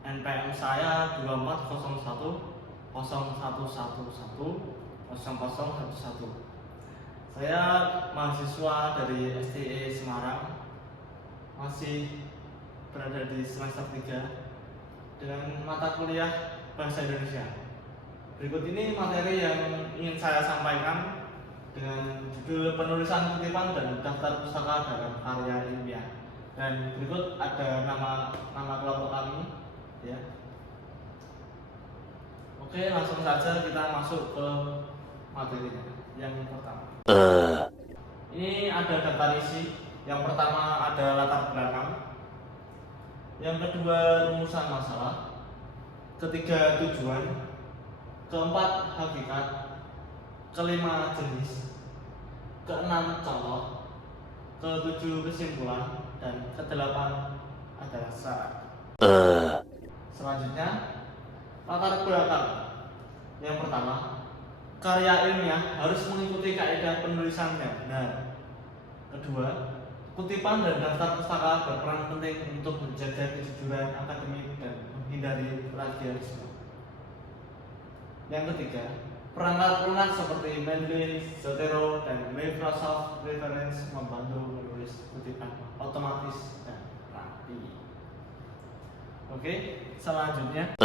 NPM saya 2401 Saya mahasiswa dari STE Semarang, masih berada di semester 3 dengan mata kuliah Bahasa Indonesia. Berikut ini materi yang ingin saya sampaikan dengan judul penulisan kutipan dan daftar pustaka dalam karya ilmiah. Dan berikut ada nama kelompok kami, ya. Oke, langsung saja kita masuk ke materinya. Yang pertama, ini ada daftar isi. Yang pertama ada latar belakang, yang kedua rumusan masalah, ketiga tujuan, keempat hakikat, kelima jenis, keenam contoh, ketujuh kesimpulan, dan kedelapan adalah syarat. Selanjutnya latar belakang. Yang pertama, karya ilmiah harus mengikuti kaidah penulisan yang benar. Kedua, kutipan dan daftar pustaka berperan penting untuk menjaga kejujuran akademik dan menghindari plagiarisme. Yang ketiga, perangkat lunak seperti Mendeley, Zotero, dan Microsoft Reference membantu menulis kutipan otomatis dan rapi. Oke, selanjutnya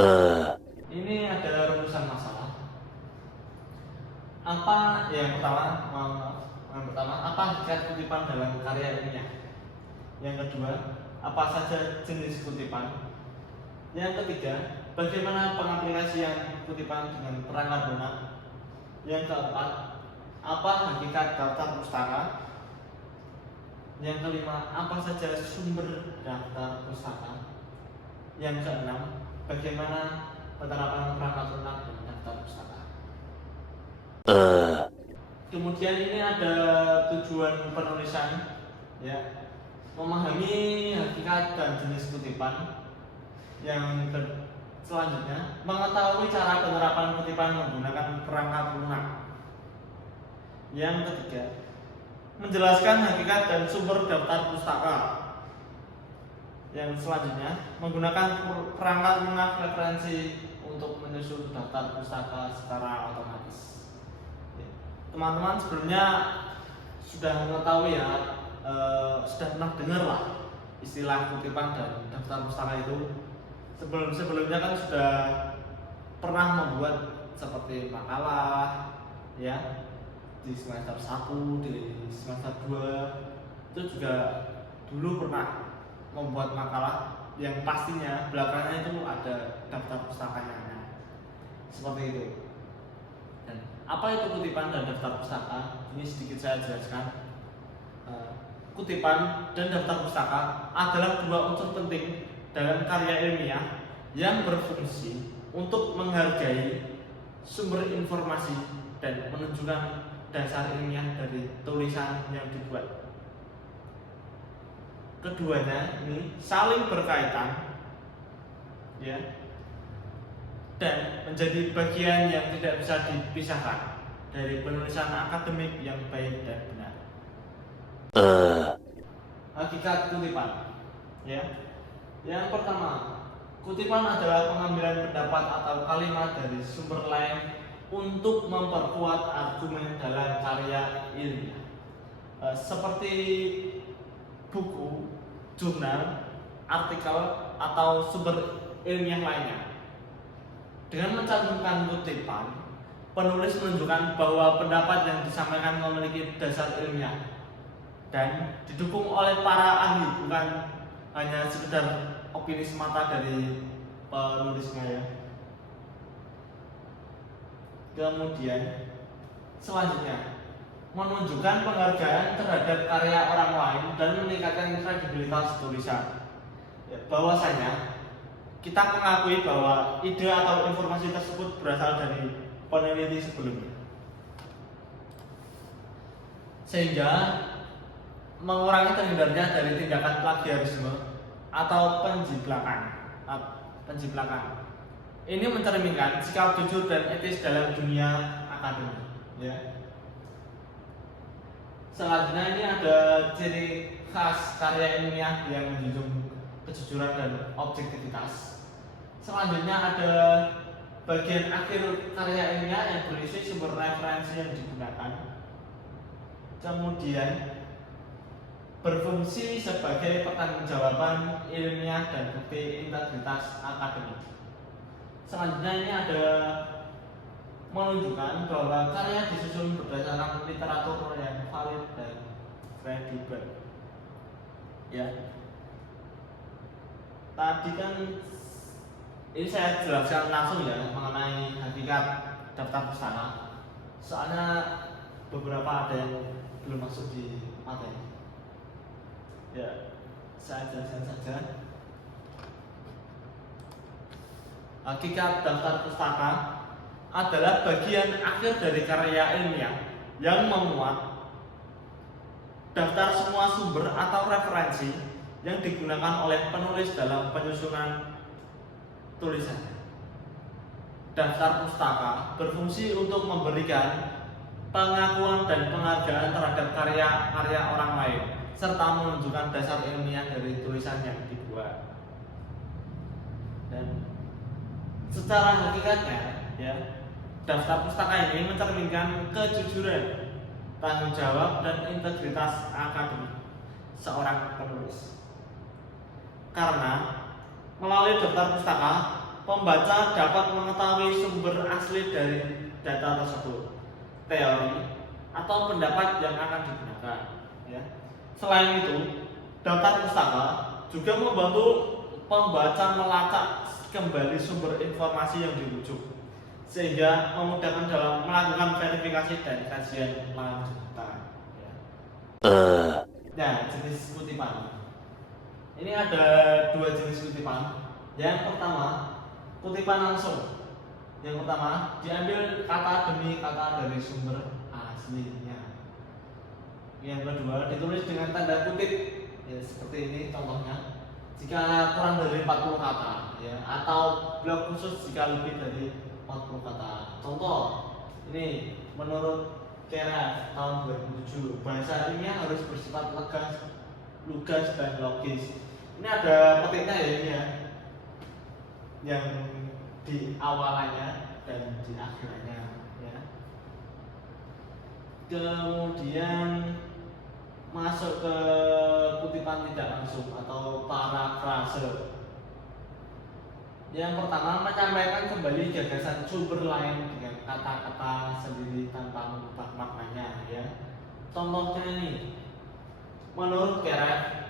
ini ada rumusan masalah. Yang pertama, apa hakikat kutipan dalam karya ilmiah? Yang kedua, apa saja jenis kutipan? Yang ketiga, bagaimana pengaplikasian kutipan dengan perangkat lunak? Yang keempat, apa hakikat daftar pustaka? Yang kelima, apa saja sumber daftar pustaka? Yang keenam, bagaimana penerapan perangkat lunak dan daftar pustaka? Kemudian ini ada tujuan penulisan, ya, memahami hakikat dan jenis kutipan. Yang selanjutnya, mengetahui cara penerapan kutipan menggunakan perangkat lunak. Yang ketiga, menjelaskan hakikat dan sumber daftar pustaka. Yang selanjutnya, menggunakan perangkat lunak referensi untuk menyusun daftar pustaka secara otomatis. Teman-teman sebelumnya sudah mengetahui, ya, sudah pernah dengar lah istilah kutipan dan daftar pustaka itu. Sebelumnya kan sudah pernah membuat seperti makalah, ya, di semester 1, di semester 2 itu juga dulu pernah membuat makalah yang pastinya belakangnya itu ada daftar pustakanya, seperti itu. Dan apa itu kutipan dan daftar pustaka? Ini sedikit saya jelaskan. Kutipan dan daftar pustaka adalah dua unsur penting dalam karya ilmiah yang berfungsi untuk menghargai sumber informasi dan menunjukkan dasar ilmiah dari tulisan yang dibuat. Keduanya ini saling berkaitan, ya, dan menjadi bagian yang tidak bisa dipisahkan dari penulisan akademik yang baik dan benar. Hakikat kutipan, ya. Yang pertama, kutipan adalah pengambilan pendapat atau kalimat dari sumber lain untuk memperkuat argumen dalam karya ilmiah, seperti buku, jurnal, artikel, atau sumber ilmiah lainnya. Dengan mencantumkan kutipan, penulis menunjukkan bahwa pendapat yang disampaikan memiliki dasar ilmiah dan didukung oleh para ahli, bukan hanya sekedar opini semata dari penulisnya, ya. Kemudian selanjutnya, menunjukkan penghargaan terhadap karya orang lain dan meningkatkan kredibilitas tulisan. Bahwasanya kita mengakui bahwa ide atau informasi tersebut berasal dari peneliti sebelumnya, sehingga mengurangi terhindarnya dari tindakan plagiarisme atau penjiplakan. Ini mencerminkan sikap jujur dan etis dalam dunia akademik, ya. Selanjutnya ini ada ciri khas karya ilmiah yang menjunjung kejujuran dan objektivitas. Selanjutnya ada bagian akhir karya ilmiah yang berisi sumber referensi yang digunakan. Kemudian berfungsi sebagai pertanggungjawaban ilmiah dan bukti integritas akademik. Selanjutnya ini ada menunjukkan bahwa karya disusun berdasarkan literatur yang valid dan kredibel. Ya. Tadi kan ini saya jelaskan langsung ya mengenai hakikat daftar pustaka. Soalnya beberapa ada yang belum masuk di materi. Ya, saya jelaskan saja. Hakikat daftar pustaka adalah bagian akhir dari karya ilmiah yang memuat daftar semua sumber atau referensi yang digunakan oleh penulis dalam penyusunan tulisannya. Daftar pustaka berfungsi untuk memberikan pengakuan dan penghargaan terhadap karya-karya orang lain serta menunjukkan dasar ilmiah dari tulisan yang dibuat. Dan secara hakikatnya, ya, daftar pustaka ini mencerminkan kejujuran, tanggung jawab, dan integritas akademik seorang penulis. Karena melalui daftar pustaka, pembaca dapat mengetahui sumber asli dari data tersebut, teori atau pendapat yang akan digunakan. Ya. Selain itu, daftar pustaka juga membantu pembaca melacak kembali sumber informasi yang dirujuk, sehingga memudahkan dalam melakukan verifikasi dan kajian lanjutan. Ya, jenis kutipan. Ini ada dua jenis kutipan. Yang pertama, kutipan langsung. Yang pertama, diambil kata demi kata dari sumber aslinya. Yang kedua, ditulis dengan tanda kutip. Ya, seperti ini contohnya. Jika kurang dari 40 kata, ya, atau blok khusus jika lebih dari 40 kata. Contoh, ini menurut Keras tahun 2007, bahasa ilmiah harus bersifat lugas dan logis. Ini ada petiknya ya ini ya, yang di awalannya dan di akhirnya, ya. Kemudian masuk ke kutipan tidak langsung atau parafrase. Yang pertama, menyampaikan kembali gagasan sumber lain dengan kata-kata sendiri tanpa mengubah maknanya, ya. Contohnya ini, menurut Keras,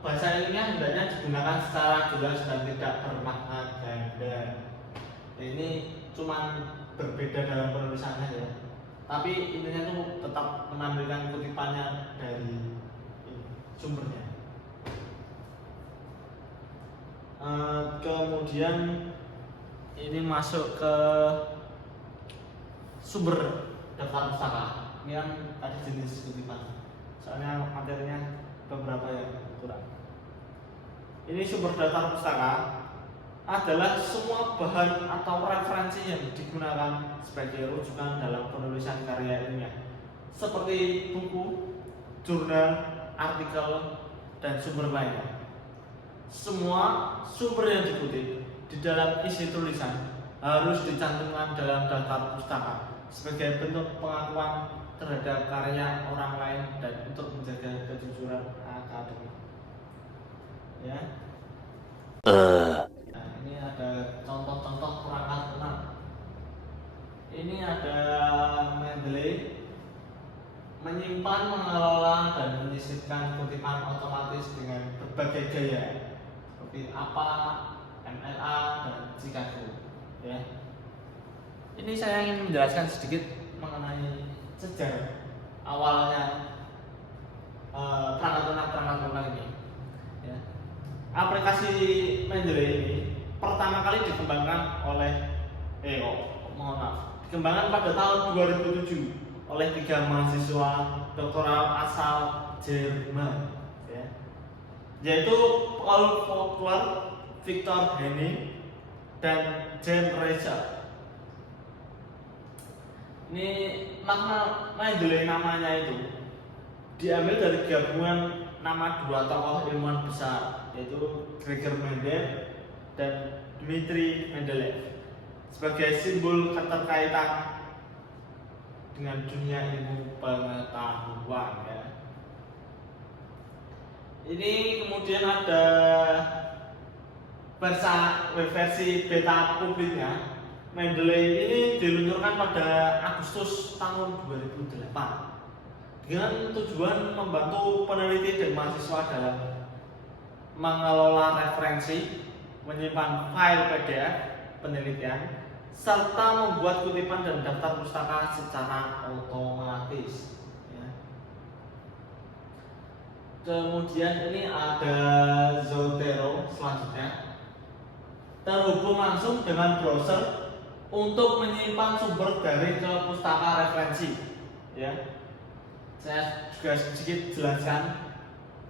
bahasa ilmiah hendaknya digunakan secara jelas dan tidak bermakna ganda. Ini cuma berbeda dalam penulisannya ya. Tapi intinya itu tetap menampilkan kutipannya dari sumbernya. Kemudian ini masuk ke sumber daftar pustaka. Ini kan tadi jenis kutipan. Soalnya materinya beberapa yang kurang. Ini sumber daftar pustaka adalah semua bahan atau referensi yang digunakan sebagai rujukan dalam penulisan karya ilmiah, seperti buku, jurnal, artikel, dan sumber lainnya. Semua sumber yang dikutip di dalam isi tulisan harus dicantumkan dalam daftar pustaka sebagai bentuk pengakuan terhadap karya orang lain dan untuk menjaga kejujuran akademik. Ya. Nah, ini ada contoh-contoh perangkat lunak. Ini ada Mendeley menyimpan, mengelola, dan menyisipkan kutipan otomatis dengan berbagai gaya seperti APA, MLA, dan Chicago. Ya. Ini saya ingin menjelaskan sedikit mengenai sejarah awalnya perangkat lunak ini. Ya. Aplikasi Mendeley ini pertama kali dikembangkan dikembangkan pada tahun 2007 oleh 3 mahasiswa doktoral asal Jerman, ya, yaitu Paul Vogler, Victor Henning, dan Jan Reiser. Ini nama Mendeley namanya itu diambil dari gabungan nama 2 tokoh ilmuwan besar, yaitu Gregor Mendel dan Dmitri Mendeleev sebagai simbol keterkaitan dengan dunia ilmu pengetahuan ya. Ini kemudian ada versi beta publiknya. Mendeleev ini diluncurkan pada Agustus tahun 2008 dengan tujuan membantu peneliti dan mahasiswa dalam mengelola referensi, menyimpan file PDF penelitian, serta membuat kutipan dan daftar pustaka secara otomatis ya. Kemudian ini ada Zotero selanjutnya, terhubung langsung dengan browser untuk menyimpan sumber dari ke pustaka referensi ya. Saya juga sedikit jelaskan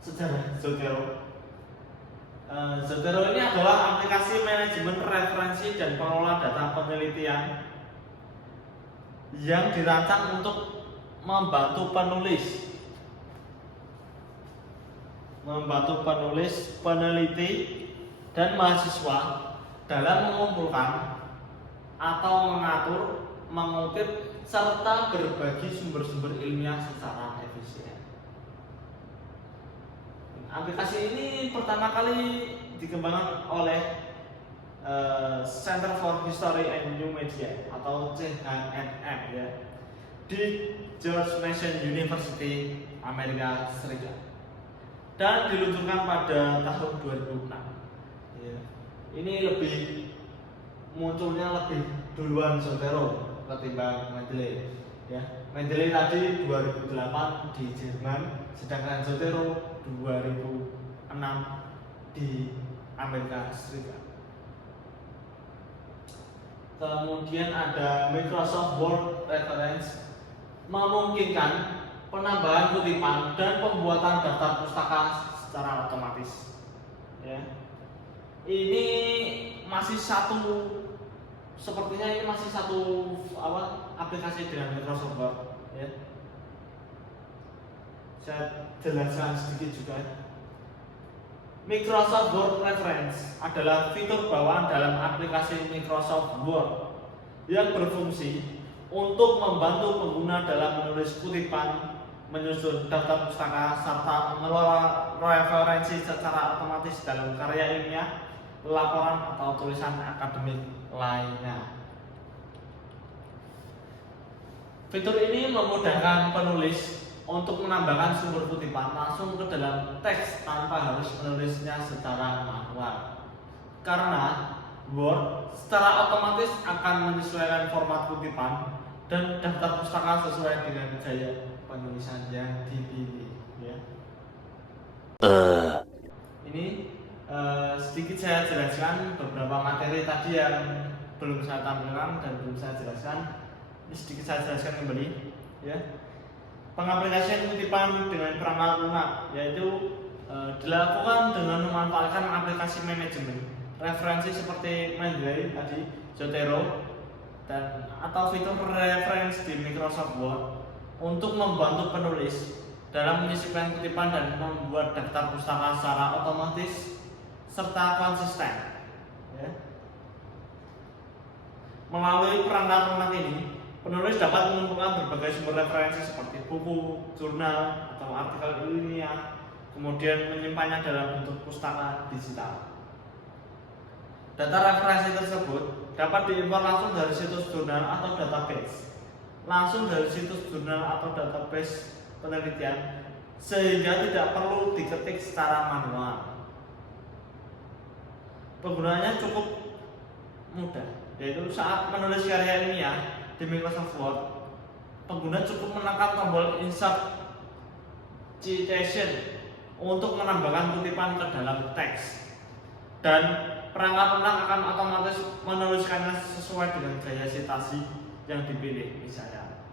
sejarah Zotero. Zotero ini adalah aplikasi manajemen referensi dan pengelola data penelitian yang dirancang untuk membantu penulis, peneliti, dan mahasiswa dalam mengumpulkan atau mengatur, mengutip, serta berbagi sumber-sumber ilmiah secara efisien. Aplikasi ini pertama kali dikembangkan oleh Center for History and New Media atau CHNM ya, di George Mason University, Amerika Serikat, dan diluncurkan pada tahun 2006 ya. Ini munculnya lebih duluan Zotero ketimbang Mendeleev ya. Mendeleev tadi 2008 di Jerman, sedangkan Zotero 2006 di Amerika Serikat. Kemudian ada Microsoft Word Reference, memungkinkan penambahan kutipan dan pembuatan daftar pustaka secara otomatis ya. Ini masih sepertinya ini masih satu aplikasi dengan Microsoft Word ya. Saya jelaskan sedikit juga. Microsoft Word Reference adalah fitur bawaan dalam aplikasi Microsoft Word yang berfungsi untuk membantu pengguna dalam menulis kutipan, menyusun daftar pustaka, serta mengelola referensi secara otomatis dalam karya ilmiah, laporan, atau tulisan akademik lainnya. Fitur ini memudahkan penulis untuk menambahkan sumber kutipan langsung ke dalam teks tanpa harus menulisnya secara manual. Karena Word secara otomatis akan menyesuaikan format kutipan dan daftar pustaka sesuai dengan gaya penulisan yang dipilih ya. Ini sedikit saya jelaskan beberapa materi tadi yang belum saya tampilkan dan belum saya jelaskan. Ini sedikit saya jelaskan kembali ya. Pengaplikasian kutipan dengan perangkat lunak yaitu dilakukan dengan memanfaatkan aplikasi manajemen referensi seperti Mendeley tadi, Zotero, dan atau fitur reference di Microsoft Word untuk membantu penulis dalam menyisipkan kutipan dan membuat daftar pustaka secara otomatis serta konsisten ya. Melalui perangkat lunak ini, penulis dapat mengumpulkan berbagai sumber referensi seperti buku, jurnal, atau artikel ilmiah, kemudian menyimpannya dalam bentuk pustaka digital. Data referensi tersebut dapat diimpor langsung dari situs jurnal atau database, penelitian, sehingga tidak perlu diketik secara manual. Penggunaannya cukup mudah, yaitu saat menulis karya ilmiah di Microsoft Word, pengguna cukup menekan tombol Insert Citation untuk menambahkan kutipan ke dalam teks, dan perangkat lunak akan otomatis menuliskannya sesuai dengan gaya sitasi yang dipilih, misalnya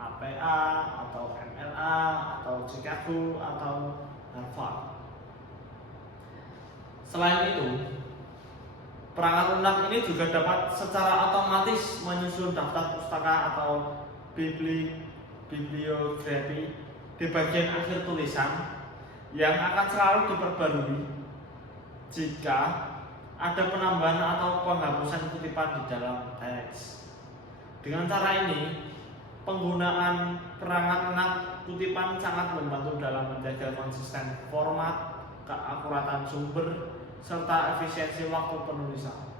APA atau MLA atau Chicago atau Harvard. Selain itu, perangkat lunak ini juga dapat secara otomatis menyusun daftar pustaka atau bibliografi di bagian akhir tulisan yang akan selalu diperbarui jika ada penambahan atau penghapusan kutipan di dalam teks. Dengan cara ini, penggunaan perangkat lunak kutipan sangat membantu dalam menjaga konsisten format, keakuratan sumber, serta efisiensi waktu penulisan,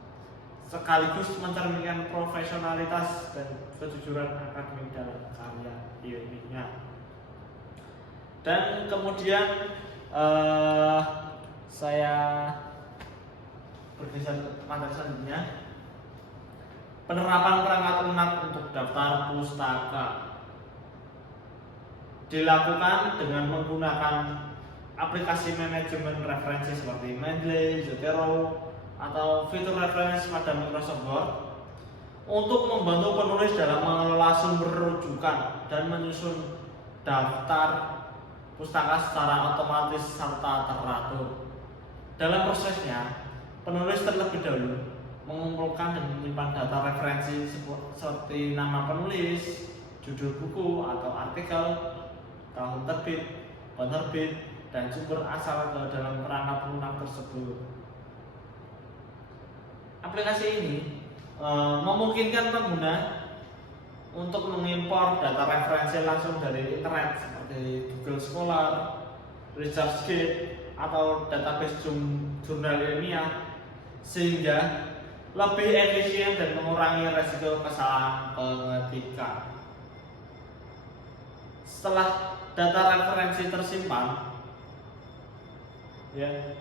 sekaligus mencerminkan profesionalitas dan kejujuran akademik dalam karya ilmiah. Dan kemudian saya bergeser ke materi selanjutnya, penerapan perangkat lunak untuk daftar pustaka dilakukan dengan menggunakan aplikasi manajemen referensi seperti Mendeley, Zotero, atau fitur referensi pada Microsoft Word untuk membantu penulis dalam mengelola sumber rujukan dan menyusun daftar pustaka secara otomatis serta teratur. Dalam prosesnya, penulis terlebih dahulu mengumpulkan dan menyimpan data referensi seperti nama penulis, judul buku atau artikel, tahun terbit, penerbit, dan sumber asal ke dalam perangkat lunak tersebut. Aplikasi ini memungkinkan pengguna untuk mengimpor data referensi langsung dari internet seperti Google Scholar, ResearchGate, atau database jurnal ilmiah, sehingga lebih efisien dan mengurangi resiko kesalahan pengetikan. Setelah data referensi tersimpan,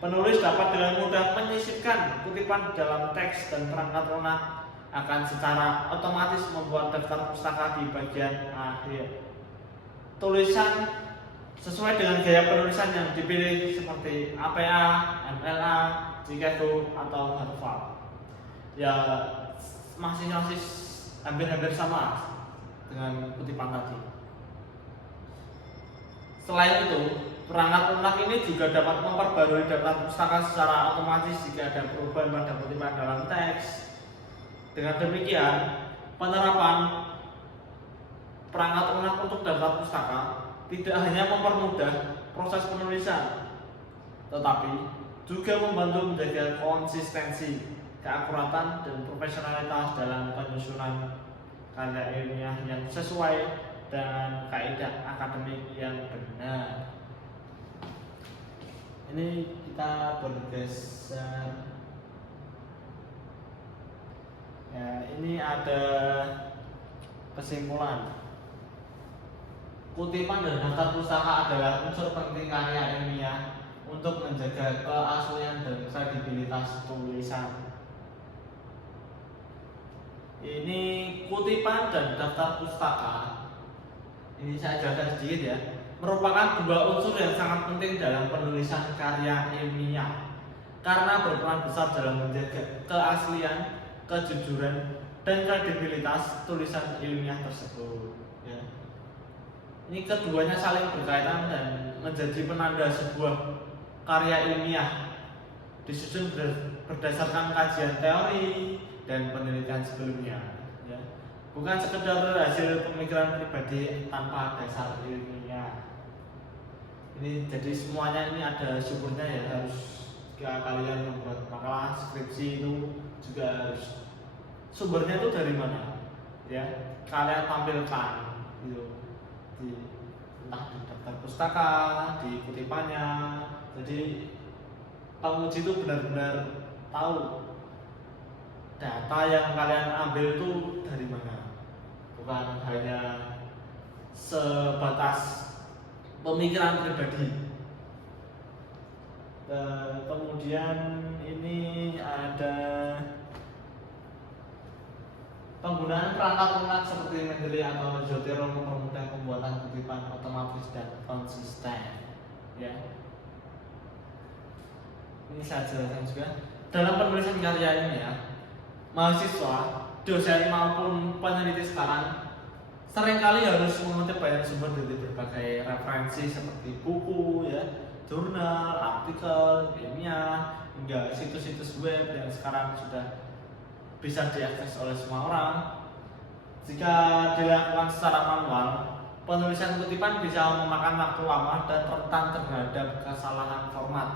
penulis dapat dengan mudah menyisipkan kutipan dalam teks, dan perangkat lunak akan secara otomatis membuat daftar pustaka di bagian akhir. Tulisan sesuai dengan gaya penulisan yang dipilih seperti APA, MLA, Chicago, atau Harvard. Ya, masih hampir-hampir sama dengan kutipan tadi. Selain itu, perangkat lunak ini juga dapat memperbarui daftar pustaka secara otomatis jika ada perubahan pada kutipan dalam teks. Dengan demikian, penerapan perangkat lunak untuk daftar pustaka tidak hanya mempermudah proses penulisan, tetapi juga membantu menjaga konsistensi, keakuratan, dan profesionalitas dalam penyusunan karya ilmiah yang sesuai dengan kaidah akademik yang benar. Ini kita bergeser. Ya, ini ada kesimpulan. Kutipan dan daftar pustaka adalah unsur penting karya ilmiah untuk menjaga keaslian dan kredibilitas tulisan. Ini kutipan dan daftar pustaka, ini saya jelaskan sedikit ya, merupakan dua unsur yang sangat penting dalam penulisan karya ilmiah karena berperan besar dalam menjaga keaslian, kejujuran, dan kredibilitas tulisan ilmiah tersebut. Ya. Ini keduanya saling berkaitan dan menjadi penanda sebuah karya ilmiah disusun berdasarkan kajian teori dan penelitian sebelumnya. Ya. Bukan sekedar hasil pemikiran pribadi tanpa dasar ilmiah. Ini jadi semuanya ini ada sumbernya ya, harus kalian membuat makalah skripsi itu juga harus sumbernya itu dari mana ya, kalian tampilkan gitu, entah di daftar pustaka, di kutipannya. Jadi penguji itu benar-benar tahu data yang kalian ambil itu dari mana, bukan hanya sebatas pemikiran pribadi. Kemudian ini ada penggunaan perangkat lunak seperti Mendeley atau Zotero mempermudah pembuatan kutipan otomatis dan konsisten. Ya. Ini saya jelaskan juga. Dalam penulisan karya ini ya, mahasiswa, dosen maupun peneliti sekarang seringkali harus mengutip banyak sumber dari berbagai referensi seperti buku, ya, jurnal, artikel, ilmiah, hingga situs-situs web yang sekarang sudah bisa diakses oleh semua orang. Jika dilakukan secara manual, penulisan kutipan bisa memakan waktu lama dan rentan terhadap kesalahan format.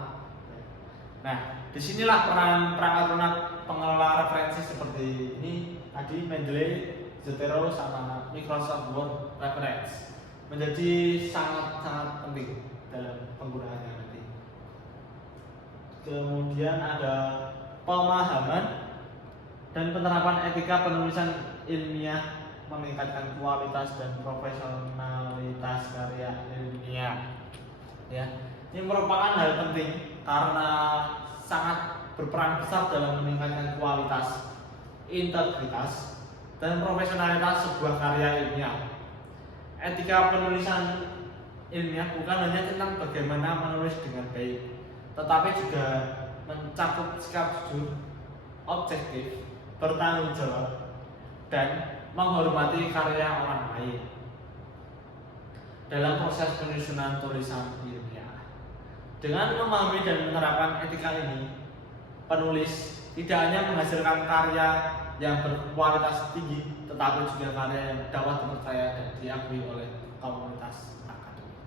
Nah, disinilah peran perangkat lunak pengelola referensi seperti ini tadi, Mendeley, Zotero, sama Microsoft Word Reference menjadi sangat penting dalam penggunaannya nanti. Kemudian ada pemahaman dan penerapan etika penulisan ilmiah meningkatkan kualitas dan profesionalitas karya ilmiah. Ya, ini merupakan hal penting karena sangat berperan besar dalam meningkatkan kualitas, integritas, dan profesionalitas sebuah karya ilmiah. Etika penulisan ilmiah bukan hanya tentang bagaimana menulis dengan baik, tetapi juga mencakup sikap jujur, objektif, bertanggung jawab, dan menghormati karya orang lain dalam proses penyusunan tulisan ilmiah. Dengan memahami dan menerapkan etika ini, penulis tidak hanya menghasilkan karya yang berkualitas tinggi, tetapi juga karya yang dapat dipercaya dan diakui oleh komunitas akademik.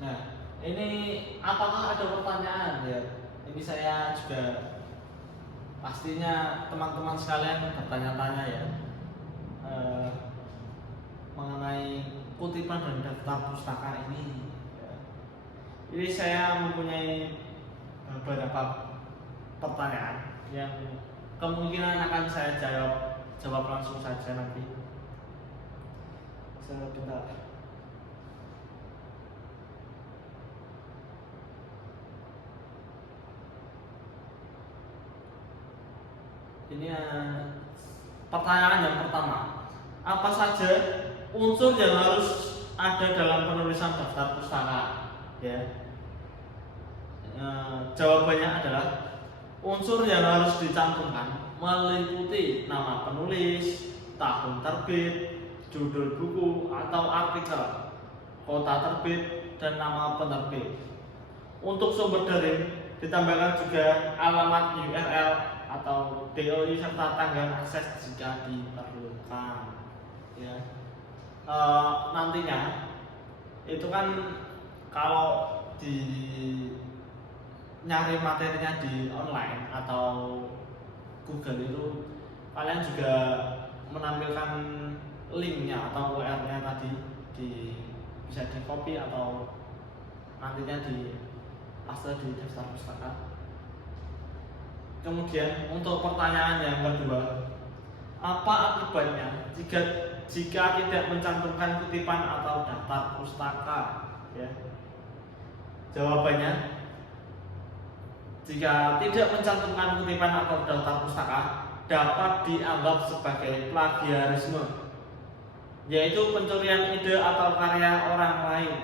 Nah, ini apakah ada pertanyaan ya? Ini saya juga pastinya teman-teman sekalian bertanya-tanya ya mengenai kutipan dan daftar pustaka ini. Jadi saya mempunyai beberapa pertanyaan yang kemungkinan akan saya jawab langsung saja nanti. Sebentar. Ini pertanyaan yang pertama. Apa saja unsur yang harus ada dalam penulisan daftar pustaka? Ya. Jawabannya adalah unsur yang harus dicantumkan meliputi nama penulis, tahun terbit, judul buku atau artikel, kota terbit, dan nama penerbit. Untuk sumber daring ditambahkan juga alamat URL atau DOI serta tanggal akses jika diperlukan. Ya. Nantinya itu kan kalau di nyari materinya di online atau Google itu kalian juga menampilkan linknya atau URL-nya tadi bisa di copy atau nantinya di paste di daftar pustaka. Kemudian untuk pertanyaan yang kedua, apa akibatnya jika tidak mencantumkan kutipan atau daftar pustaka? Ya. Jawabannya, jika tidak mencantumkan kutipan atau daftar pustaka dapat dianggap sebagai plagiarisme, yaitu pencurian ide atau karya orang lain.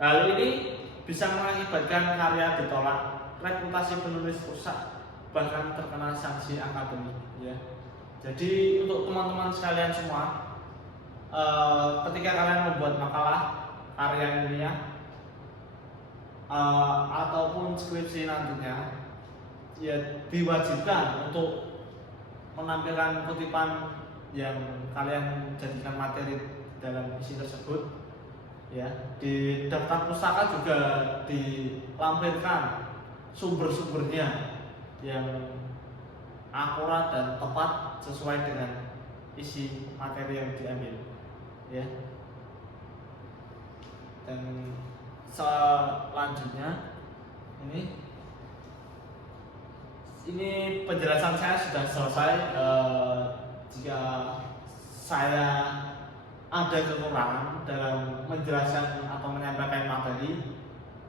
Hal ini bisa mengakibatkan karya ditolak, reputasi penulis rusak, bahkan terkena sanksi akademik. Ya. Jadi untuk teman-teman sekalian semua, ketika kalian membuat makalah, karya ilmiah, ataupun skripsi nantinya, ya diwajibkan untuk menampilkan kutipan yang kalian jadikan materi dalam isi tersebut. Ya, di daftar pustaka juga dilampirkan sumber-sumbernya yang akurat dan tepat sesuai dengan isi materi yang diambil. Ya. Dan selanjutnya ini penjelasan saya sudah selesai. Jika saya ada kekurangan dalam menjelaskan atau menyampaikan materi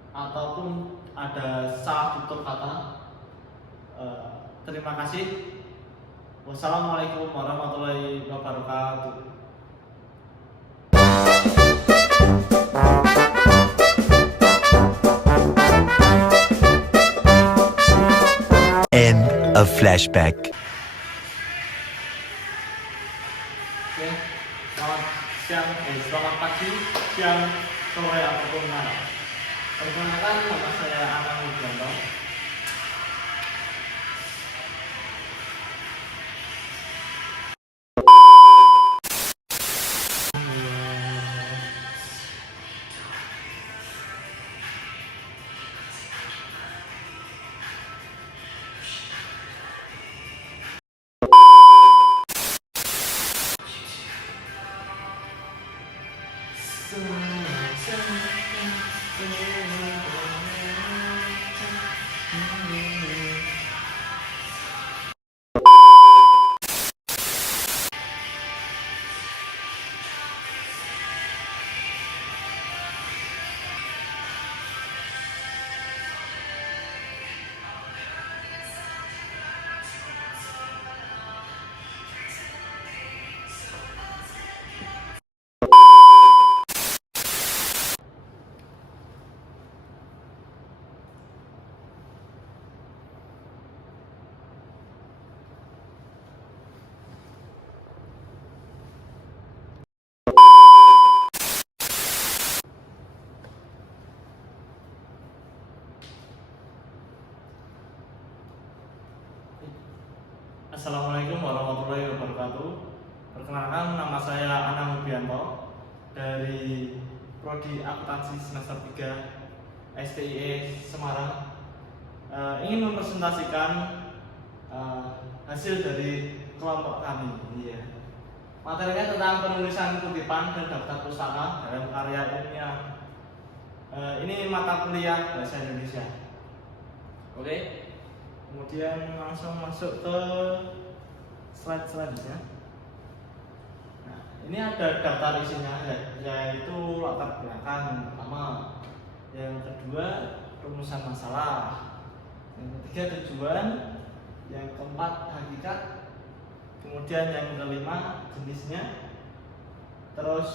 ataupun ada salah tutur kata, terima kasih. Wassalamualaikum warahmatullahi wabarakatuh. End of flashback. Oke, selamat pagi, siang, sore ataupun malam. Perkenalkan, nama saya Anang Wijanto. Assalamualaikum warahmatullahi wabarakatuh. Perkenalkan, nama saya Anang Wibianto dari Prodi Akuntansi semester 3 STIE Semarang. Ingin mempresentasikan hasil dari kelompok kami. Iya. Materinya tentang penulisan kutipan dan daftar pustaka dalam karya ilmiah. Ini mata kuliah bahasa Indonesia. Oke. Kemudian langsung masuk ke slide selanjutnya. Nah, ini ada daftar isinya, yaitu latar belakang pertama, yang kedua rumusan masalah, yang ketiga tujuan, yang keempat hakikat, kemudian yang kelima jenisnya, terus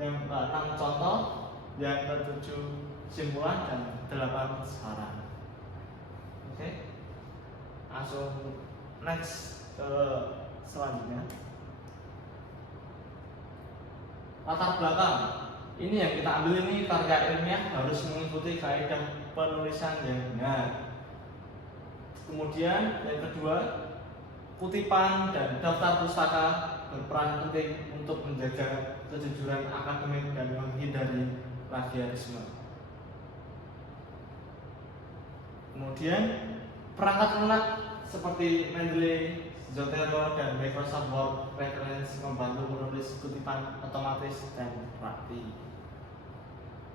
yang keenam contoh, yang ketujuh simpulan, dan 8 saran. Oke, langsung next ke selanjutnya. Latar belakang ini yang kita ambil, ini karya ilmiah harus mengikuti kaidah penulisan yang benar. Kemudian yang kedua, kutipan dan daftar pustaka berperan penting untuk menjaga kejujuran akademik dan menghindari plagiarisme. Kemudian perangkat lunak seperti Mendeley, Zotero, dan Microsoft Word Reference membantu menulis kutipan otomatis dan rapi.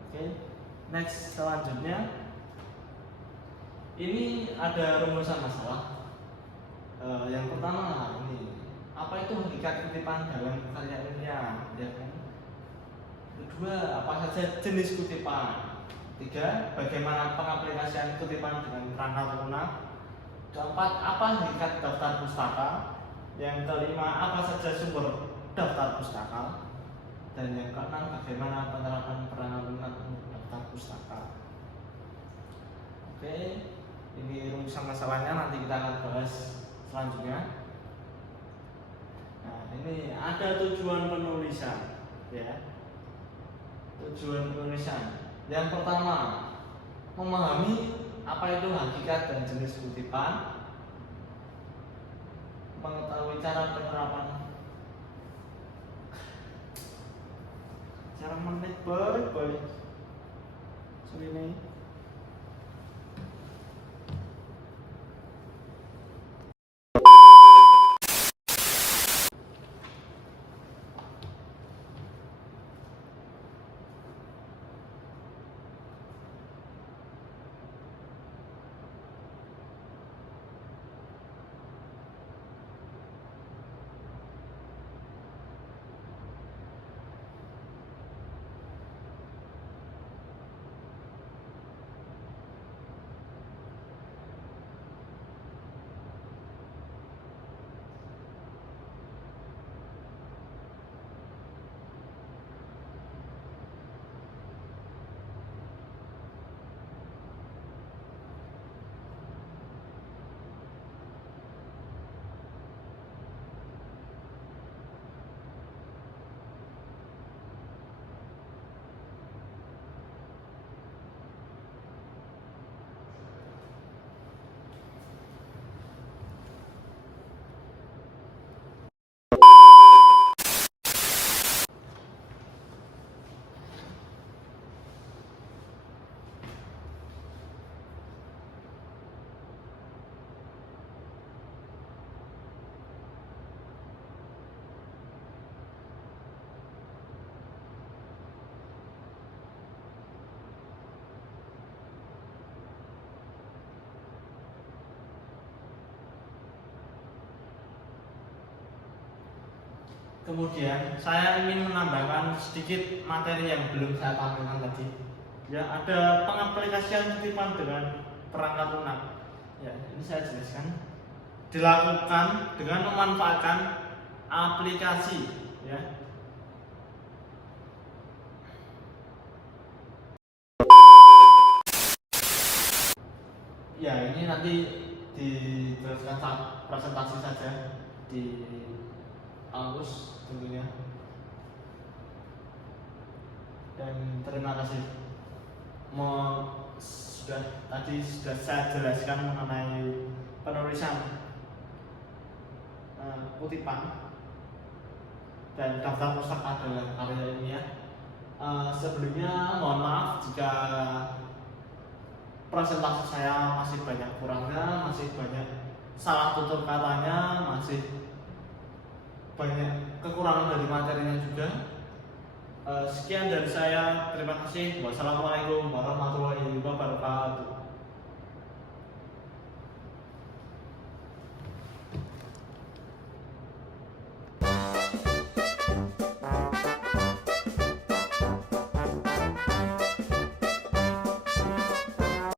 Oke, next selanjutnya ini ada rumusan masalah. Yang pertama ini, apa itu hakikat kutipan dalam karya ilmiah? Ya kan? Kedua, apa saja jenis kutipan? Tiga, bagaimana pengaplikasian kutipan dengan perangkat lunak? Keempat, apa hakikat daftar pustaka? Yang kelima, apa saja sumber daftar pustaka? Dan yang keenam, bagaimana penerapan perangkat lunak untuk daftar pustaka? Oke, ini rumusan masalahnya, nanti kita akan bahas selanjutnya. Nah, ini ada tujuan penulisan, ya. Tujuan penulisan. Yang pertama, memahami apa itu hakikat dan jenis kutipan, mengetahui cara penerapan, cara menik boy. Sorry nih. Kemudian saya ingin menambahkan sedikit materi yang belum saya tampilkan tadi. Ya, ada pengaplikasian kutipan dengan perangkat lunak. Ya, ini saya jelaskan. Dilakukan dengan memanfaatkan aplikasi, ya. Ya, ini nanti dijelaskan saat presentasi saja di kampus tentunya. Dan terima kasih. Tadi sudah saya jelaskan mengenai penulisan kutipan dan daftar pustaka dalam karya ilmiah. Sebelumnya mohon maaf jika presentasi saya masih banyak kurangnya, masih banyak salah tutur katanya, masih banyak kekurangan dari materinya juga. Sekian dari saya, terima kasih. Wassalamualaikum warahmatullahi wabarakatuh.